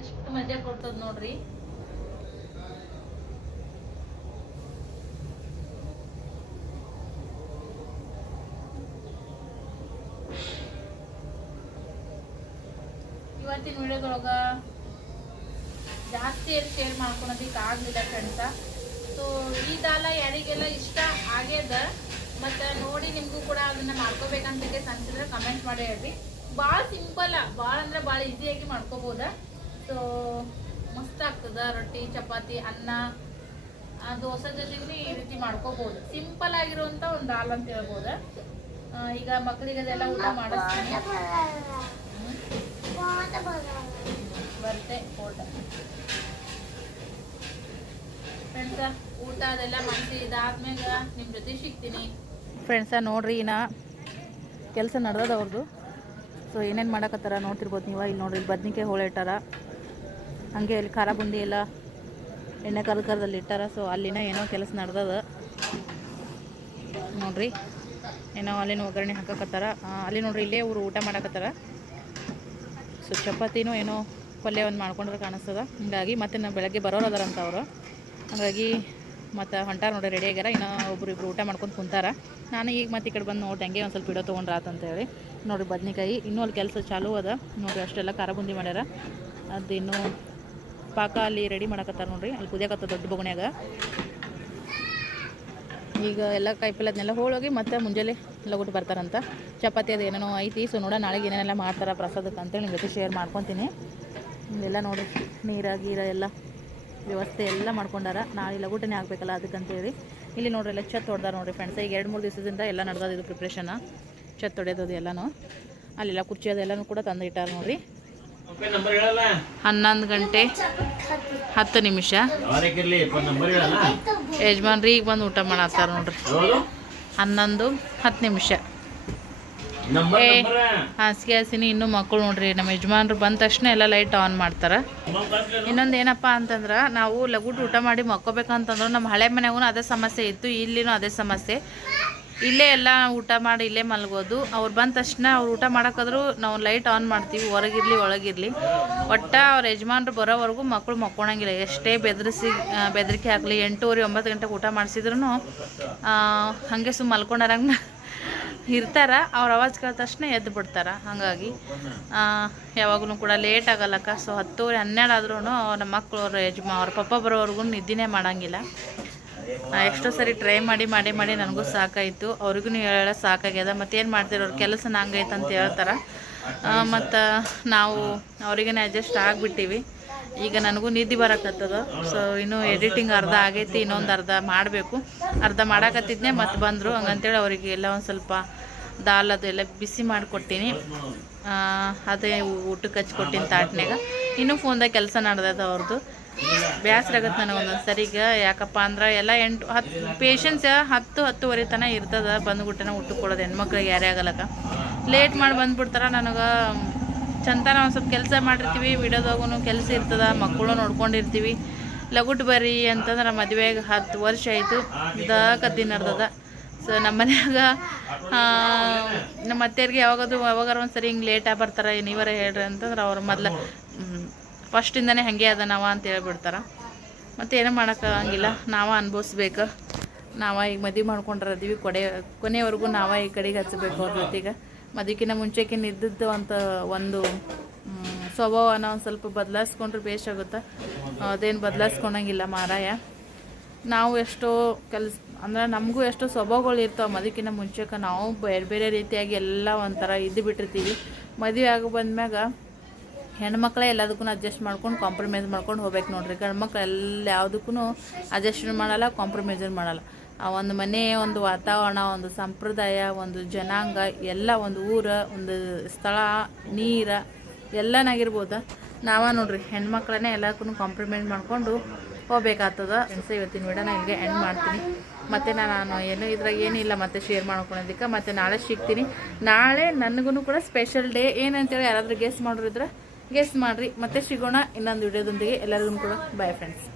ಎಷ್ಟು ಮಜಾ ಕೊಡ್ತದ ನೋಡ್ರಿ. ಇವತ್ತಿನ ವಿಡಿಯೋದೊಳಗ ಜಾಸ್ತಿ ಶೇರ್ ಮಾಡ್ಕೊಳೋದಕ್ಕೆ ಆಗ್ಲಿಲ್ಲ ಫ್ರೆಂಡ್ಸ. ಸೊ ಈ ದಾಲ ಯಾರಿಗೆಲ್ಲ ಇಷ್ಟ ಆಗ್ಯದ ಮತ್ತು ನೋಡಿ ನಿಮಗೂ ಕೂಡ ಅದನ್ನ ಮಾಡ್ಕೋಬೇಕಂತ ಅನ್ಸಿದ್ರೆ ಕಮೆಂಟ್ ಮಾಡಿ ಹೇಳ್ರಿ. ಭಾಳ ಸಿಂಪಲ್, ಭಾಳ ಅಂದ್ರೆ ಭಾಳ ಈಸಿಯಾಗಿ ಮಾಡ್ಕೋಬೋದ. ಸೊ ಮಸ್ತ್ ಆಗ್ತದ. ರೊಟ್ಟಿ, ಚಪಾತಿ, ಅನ್ನ, ದೋಸೆ ಜೊತೆಗೂ ಈ ರೀತಿ ಮಾಡ್ಕೋಬಹುದು. ಸಿಂಪಲ್ ಆಗಿರುವಂತ ಒಂದು ದಾಲ್ ಅಂತ ಹೇಳ್ಬೋದ. ಈಗ ಮಕ್ಕಳಿಗೆ ಅದೆಲ್ಲ ಊಟ ಮಾಡಿಸ್ತೀನಿ. ಬರ್ತೆ ಊಟ ಫ್ರೆಂಡ್ಸ. ಊಟ ಅದೆಲ್ಲ ಮಾಡಿಸಿ ಇದಾದ್ಮೇಲೆ ನಿಮ್ಮ ಜೊತೆ ಸಿಗ್ತೀನಿ ಫ್ರೆಂಡ್ಸ. ನೋಡ್ರಿ ಇನ್ನ ಕೆಲಸ ನಡೆದದ ಅವ್ರದ್ದು. ಸೊ ಏನೇನು ಮಾಡಕತ್ತಾರ ನೋಡ್ತಿರ್ಬೋದು ನೀವು. ಇಲ್ಲಿ ನೋಡ್ರಿ, ಇಲ್ಲಿ ಬದ್ನಿಕಾಯಿ ಹೋಳು ಇಟ್ಟಾರ, ಹಾಗೆ ಇಲ್ಲಿ ಖಾರ ಬುಂದಿ ಎಲ್ಲ ಎಣ್ಣೆ ಕರ್ದಲ್ಲಿ ಇಟ್ಟಾರ. ಸೊ ಅಲ್ಲಿನ ಏನೋ ಕೆಲಸ ನಡೆದದ ನೋಡ್ರಿ. ಏನೋ ಅಲ್ಲಿನ ಒಗ್ಗರಣೆ ಹಾಕಕತ್ತಾರ. ಅಲ್ಲಿ ನೋಡ್ರಿ, ಇಲ್ಲೇ ಅವರು ಊಟ ಮಾಡಕತ್ತಾರ. ಸೊ ಚಪಾತಿನೂ ಏನೋ ಪಲ್ಯ ಒಂದು ಮಾಡ್ಕೊಂಡ್ರೆ ಕಾಣಿಸ್ತದ. ಹೀಗಾಗಿ ಮತ್ತೆ ನಾವು ಬೆಳಗ್ಗೆ ಬರೋರು ಅದಾರಂತ ಅವರು, ಹಾಗಾಗಿ ಮತ್ತು ಹೊಂಟಾರ ನೋಡ್ರಿ, ರೆಡಿ ಆಗ್ಯಾರ. ಇನ್ನೂ ಒಬ್ರು ಊಟ ಮಾಡ್ಕೊಂಡು ಕುಂತಾರ. ನಾನು ಈಗ ಮತ್ತೆ ಈ ಕಡೆ ಬಂದು ನೋಡಿ ಹಂಗೆ ಒಂದು ಸ್ವಲ್ಪ ವಿಡಿಯೋ ತೊಗೊಂಡ್ರೆ ಆತಂತೇಳಿ ನೋಡಿರಿ. ಬದ್ನಿಕಾಯಿ ಇನ್ನೂ ಅಲ್ಲಿ ಕೆಲಸ ಚಾಲೂ ಅದ ನೋಡಿರಿ. ಅಷ್ಟೆಲ್ಲ ಖಾರ ಬುಂದಿ ಮಾಡ್ಯಾರ. ಅದು ಇನ್ನೂ ಪಾಕ ಅಲ್ಲಿ ರೆಡಿ ಮಾಡಕತ್ತಾರ ನೋಡ್ರಿ. ಅಲ್ಲಿ ಕುದಿಯಕತ್ತ ದೊಡ್ಡ ಬೊಗಣ್ಯಾಗ. ಈಗ ಎಲ್ಲ ಕಾಯಿಪಲ್ಲೆ ಅದನ್ನೆಲ್ಲ ಹೋಳೋಗಿ ಮತ್ತೆ ಮುಂಜಾನೆ ಲಗುಟ್ ಬರ್ತಾರಂತ. ಚಪಾತಿ ಅದು ಏನೇನೋ ಐತಿ. ಸೊ ನೋಡ ನಾಳೆಗೆ ಏನೇನೆಲ್ಲ ಮಾಡ್ತಾರೆ ಪ್ರಸಾದಕ್ಕೆ ಅಂತೇಳಿ ನಿಮ್ಮ ಜೊತೆ ಶೇರ್ ಮಾಡ್ಕೊತೀನಿ. ಇಲ್ಲೆಲ್ಲ ನೋಡಿ ನೀರ ಗೀರ ಎಲ್ಲ ವ್ಯವಸ್ಥೆ ಎಲ್ಲ ಮಾಡ್ಕೊಂಡಾರ. ನಾಳೆ ಲಗುಟನೇ ಆಗಬೇಕಲ್ಲ ಅದಕ್ಕಂತೇಳಿ. ಇಲ್ಲಿ ನೋಡ್ರಿ ಎಲ್ಲ ಛತ್ ಹೊಡೆದಾರ ನೋಡಿರಿ ಫ್ರೆಂಡ್ಸ್. ಈಗ 2-3 ದಿವಸದಿಂದ ಎಲ್ಲ ನಡೆದದ ಇದು ಪ್ರಿಪ್ರೇಷನ್. ಛತ್ ಹೊಡೆಯೋದು ಎಲ್ಲನೂ ಅಲ್ಲೆಲ್ಲ ಕುರ್ಚಿ ಅದೆಲ್ಲನೂ ಕೂಡ ತಂದು ಇಟ್ಟಾರ ನೋಡ್ರಿ. 11 ಗಂಟೆ 10 ನಿಮಿಷ ಯಜಮಾನ್ರಿ ಈಗ ಬಂದು ಊಟ ಮಾಡತ್ತಾರ ನೋಡ್ರಿ. 11:10 ನಿಮಿಷ. ಹಾಸಿಗೆ ಹಾಸಿನಿ ಇನ್ನೂ ಮಕ್ಕಳು ನೋಡ್ರಿ. ನಮ್ಮ ಯಜಮಾನ್ರು ಬಂದ ತಕ್ಷಣ ಎಲ್ಲ ಲೈಟ್ ಆನ್ ಮಾಡ್ತಾರೆ. ಇನ್ನೊಂದು ಏನಪ್ಪ ಅಂತಂದ್ರೆ ನಾವು ಲಗುಟ್ ಊಟ ಮಾಡಿ ಮಕ್ಕೋಬೇಕಂತಂದ್ರೆ ನಮ್ಮ ಹಳೆ ಮನೆಗೂ ಅದೇ ಸಮಸ್ಯೆ ಇತ್ತು, ಇಲ್ಲಿನೂ ಅದೇ ಸಮಸ್ಯೆ. ಇಲ್ಲೇ ಎಲ್ಲ ಊಟ ಮಾಡಿ ಇಲ್ಲೇ ಮಲಗೋದು. ಅವ್ರು ಬಂದ ತಕ್ಷಣ ಅವ್ರು ಊಟ ಮಾಡೋಕ್ಕಾದ್ರೂ ನಾವು ಲೈಟ್ ಆನ್ ಮಾಡ್ತೀವಿ, ಹೊರಗಿರಲಿ ಒಳಗಿರಲಿ. ಒಟ್ಟು ಅವ್ರ ಯಜಮಾನ್ರು ಬರೋವರೆಗೂ ಮಕ್ಕಳು ಮಕ್ಕೊಳಂಗಿಲ್ಲ. ಎಷ್ಟೇ ಬೆದರಿಕೆ ಆಗಲಿ 8-9 ಗಂಟೆಗೆ ಊಟ ಮಾಡಿಸಿದ್ರು ಹಾಗೆ ಸುಮ್ಮ ಮಲ್ಕೊಂಡಾರಂಗೆ ಇರ್ತಾರೆ. ಅವ್ರ ಅವಾಜ್ ಕೇಳಿದ ತಕ್ಷಣ ಎದ್ದು ಬಿಡ್ತಾರೆ. ಹಾಗಾಗಿ ಯಾವಾಗಲೂ ಕೂಡ ಲೇಟ್ ಆಗಲ್ಲಕ್ಕ. ಸೊ 10-12 ಆದ್ರೂ ನಮ್ಮ ಮಕ್ಕಳು ಅವ್ರ ಪಪ್ಪ ಬರೋವರೆಗೂ ನಿದ್ದೆನೇ ಮಾಡೋಂಗಿಲ್ಲ. ಎಷ್ಟೋ ಸರಿ ಟ್ರೈ ಮಾಡಿ ಮಾಡಿ ಮಾಡಿ ನನಗೂ ಸಾಕಾಯಿತು, ಅವ್ರಿಗೂ ಹೇಳ ಸಾಕಾಗ್ಯದ. ಮತ್ತೇನು ಮಾಡ್ತೀರ, ಅವ್ರ ಕೆಲಸ ನಂಗೈತೆ ಅಂತ ಹೇಳ್ತಾರೆ. ಮತ್ತು ನಾವು ಅವ್ರಿಗೇನೆ ಅಡ್ಜಸ್ಟ್ ಆಗಿಬಿಟ್ಟಿವಿ. ಈಗ ನನಗೂ ನಿದ್ದೆ ಬರಕತ್ತದ. ಸೊ ಇನ್ನೂ ಎಡಿಟಿಂಗ್ ಅರ್ಧ ಆಗೈತಿ, ಇನ್ನೊಂದು ಅರ್ಧ ಮಾಡಬೇಕು. ಅರ್ಧ ಮಾಡಕತ್ತಿದ್ನೆ ಮತ್ತು ಬಂದರು. ಹಂಗಂತೇಳಿ ಅವರಿಗೆ ಎಲ್ಲ ಒಂದು ಸ್ವಲ್ಪ ದಾಲ್ ಅದೆಲ್ಲ ಬಿಸಿ ಮಾಡಿಕೊಟ್ಟಿನಿ. ಅದೇ ಊಟಕ್ಕೆ ಹಚ್ಕೊಟ್ಟಿನಿ ತಾಟ್ನಾಗ. ಇನ್ನೂ ಫೋನ್ದಾಗ ಕೆಲಸ ನಡೆದದ ಅವ್ರದ್ದು. ಬೇಸರ ಆಗತ್ತೆ ನನಗೆ ಒಂದೊಂದು ಸರಿಗೆ. ಯಾಕಪ್ಪ ಅಂದ್ರೆ ಎಲ್ಲ 8-10 ಪೇಷನ್ಸ್ 10-10:30 ತನಕ ಇರ್ತದೆ. ಬಂದುಬಿಟ್ಟನ ಊಟಕ್ಕೆ ಕೊಡೋದು ಹೆಣ್ಮಕ್ಳಿಗೆ ಯಾರೇ ಆಗಲಕ್ಕ. ಲೇಟ್ ಮಾಡಿ ಬಂದುಬಿಡ್ತಾರೆ. ನನಗೆ ಚಂತನ ಒಂದು ಸ್ವಲ್ಪ ಕೆಲಸ ಮಾಡಿರ್ತೀವಿ, ವಿಡಿಯೋದಾಗೂ ಕೆಲಸ ಇರ್ತದೆ, ಮಕ್ಕಳು ನೋಡ್ಕೊಂಡಿರ್ತೀವಿ. ಲಗುಟ್ ಬರ್ರಿ ಅಂತಂದ್ರೆ ಮದುವೆಗೆ 10 ವರ್ಷ ಆಯಿತು, ಇದಕ್ಕೆ ನಡ್ದದ. ಸೊ ನಮ್ಮ ಮನ್ಯಾಗ ನಮ್ಮ ಅತ್ತೆಯರಿಗೆ ಯಾವಾಗಾರ ಒಂದು ಸರಿ ಹಿಂಗೆ ಲೇಟಾಗಿ ಬರ್ತಾರೆ, ನೀವರೇ ಹೇಳ್ರಿ ಅಂತಂದ್ರೆ ಅವ್ರು ಮೊದಲು ಫಸ್ಟಿಂದನೇ ಹಾಗೆ ಅದ ನಾವ ಅಂತ ಹೇಳ್ಬಿಡ್ತಾರೆ. ಮತ್ತು ಏನೂ ಮಾಡೋಕ್ಕಾಗಂಗಿಲ್ಲ, ನಾವೇ ಅನುಭವಿಸ್ಬೇಕು. ನಾವೇ ಈಗ ಮದುವೆ ಮಾಡ್ಕೊಂಡಿರೋದೀವಿ, ಕೊನೆವರೆಗೂ ನಾವೇ ಈ ಕಡೆಗೆ ಹಚ್ಚಬೇಕು ಅವ್ರ ಜೊತೆಗೆ. ಮದುವೆಕಿನ್ನ ಮುಂಚೆಕಿನ್ನ ಇದ್ದದ್ದು ಅಂತ ಒಂದು ಸ್ವಭಾವನ ಒಂದು ಸ್ವಲ್ಪ ಬದಲಾಯಿಸ್ಕೊಂಡ್ರೆ ಬೇಸಾಗುತ್ತೆ. ಅದೇನು ಬದಲಾಯಿಸ್ಕೊಳಂಗಿಲ್ಲ ಮಾರಾಯ. ನಾವು ಎಷ್ಟೋ ಅಂದ್ರೆ ನಮಗೂ ಎಷ್ಟೋ ಸ್ವಭಾವಗಳು ಇರ್ತಾವೆ. ಮದುವೆಕಿನ್ನ ಮುಂಚೆಗೆ ನಾವು ಬೇರೆ ಬೇರೆ ರೀತಿಯಾಗಿ ಎಲ್ಲ ಒಂಥರ ಇದ್ದು ಬಿಟ್ಟಿರ್ತೀವಿ. ಮದುವೆ ಆಗಿ ಬಂದ್ಮ್ಯಾಗ ಹೆಣ್ಮಕ್ಳೇ ಎಲ್ಲದಕ್ಕೂ ಅಡ್ಜಸ್ಟ್ ಮಾಡ್ಕೊಂಡು ಕಾಂಪ್ರಮೈಸ್ ಮಾಡ್ಕೊಂಡು ಹೋಗ್ಬೇಕು ನೋಡ್ರಿ. ಗಂಡ್ಮಕ್ಳು ಎಲ್ಲ ಯಾವುದಕ್ಕೂ ಅಡ್ಜಸ್ಟ್ ಮಾಡಲ್ಲ, ಕಾಂಪ್ರಮೈಸರ್ ಮಾಡಲ್ಲ. ಆ ಒಂದು ಮನೆ, ಒಂದು ವಾತಾವರಣ, ಒಂದು ಸಂಪ್ರದಾಯ, ಒಂದು ಜನಾಂಗ, ಎಲ್ಲ ಒಂದು ಊರು, ಒಂದು ಸ್ಥಳ, ನೀರು ಎಲ್ಲನಾಗಿರ್ಬೋದು. ನಾವ ನೋಡ್ರಿ ಹೆಣ್ಮಕ್ಳನ್ನೇ ಎಲ್ಲಕ್ಕೂ ಕಾಂಪ್ರಮೈಸ್ ಮಾಡ್ಕೊಂಡು ಹೋಗ್ಬೇಕಾಗ್ತದ. ಫ್ರೆಂಡ್ಸ್, ಇವತ್ತಿನ ವಿಡಿಯೋನ ಹಿಂಗೆ ಎಂಡ್ ಮಾಡ್ತೀನಿ. ಮತ್ತು ನಾನು ಇದ್ರಾಗ ಏನಿಲ್ಲ ಮತ್ತೆ ಶೇರ್ ಮಾಡ್ಕೊಳೋದಕ್ಕೆ. ಮತ್ತು ನಾಳೆ ಸಿಗ್ತೀನಿ. ನಾಳೆ ನನಗೂ ಕೂಡ ಸ್ಪೆಷಲ್ ಡೇ ಏನಂತೇಳಿ ಯಾರಾದರೂ ಗೆಸ್ ಮಾಡೋರಿದ್ರೆ ಗೆಸ್ ಮಾಡಿರಿ. ಮತ್ತೆ ಸಿಗೋಣ ಇನ್ನೊಂದು ವಿಡಿಯೋದೊಂದಿಗೆ. ಎಲ್ಲರಿಗೂ ಕೂಡ ಬಾಯ್ ಫ್ರೆಂಡ್ಸ್.